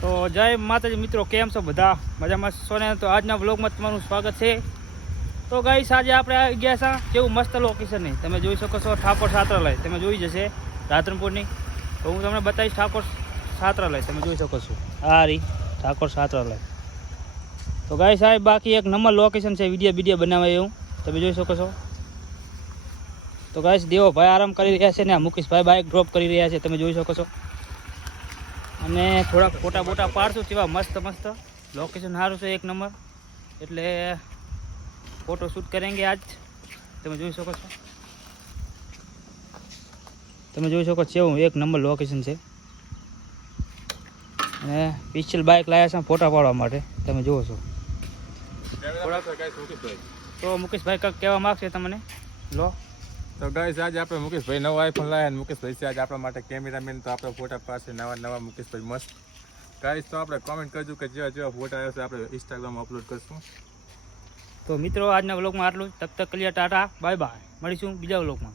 તો જય માતાજી મિત્રો, કેમ છો બધા? મજામાં છો ને? તો આજના વ્લોગમાં તમારું સ્વાગત છે. તો ગાઈસ આજે આપણે આવી ગયા છે કેવું મસ્ત લોકેશન નહીં, તમે જોઈ શકો છો. ઠાકોર છાત્રાલય તમે જોઈ જશે રાધનપુરની. તો હું તમને બતાવીશ ઠાકોર છાત્રાલય, તમે જોઈ શકો છો. આ રી ઠાકોર છાત્રાલય. તો ગાઈસ સાહેબ બાકી એક નંબર લોકેશન છે, વિડીયો બનાવે એવું તમે જોઈ શકો છો. તો ગાઈસ દેવો ભાઈ આરામ કરી રહ્યા છે ને મુકેશભાઈ બાઇક ડ્રોપ કરી રહ્યા છે, તમે જોઈ શકો છો. અને થોડાક ફોટા બોટા પાડશું, કેવા મસ્ત મસ્ત લોકેશન સારું છે, એક નંબર. એટલે ફોટો શૂટ કરેંગે આજ, તમે જોઈ શકો છો. તમે જોઈ શકો છો એક નંબર લોકેશન છે. અને સ્પેશિયલ બાઇક લાવ્યા છે ફોટા પાડવા માટે, તમે જુઓ છો. તો મુકેશભાઈ કંઈક કહેવા માગશે તમને, લો. તો ગાઈસ આજે આપણે મુકેશભાઈ નવો આઈફોન લાવ્યા અને મુકેશભાઈ છે આજે આપણા માટે કેમેરામેન. તો આપણે ફોટા પાસે નવા મુકેશભાઈ મસ્ત. ગાઈસ તો આપણે કોમેન્ટ કરજો કે જેવા ફોટા આવશે આપણે ઇન્સ્ટાગ્રામમાં અપલોડ કરશું. તો મિત્રો આજના વ્લોગમાં આટલું જ. તબ તક ક્લિયર, ટાટા બાય બાય. મળીશું બીજા વ્લોગમાં.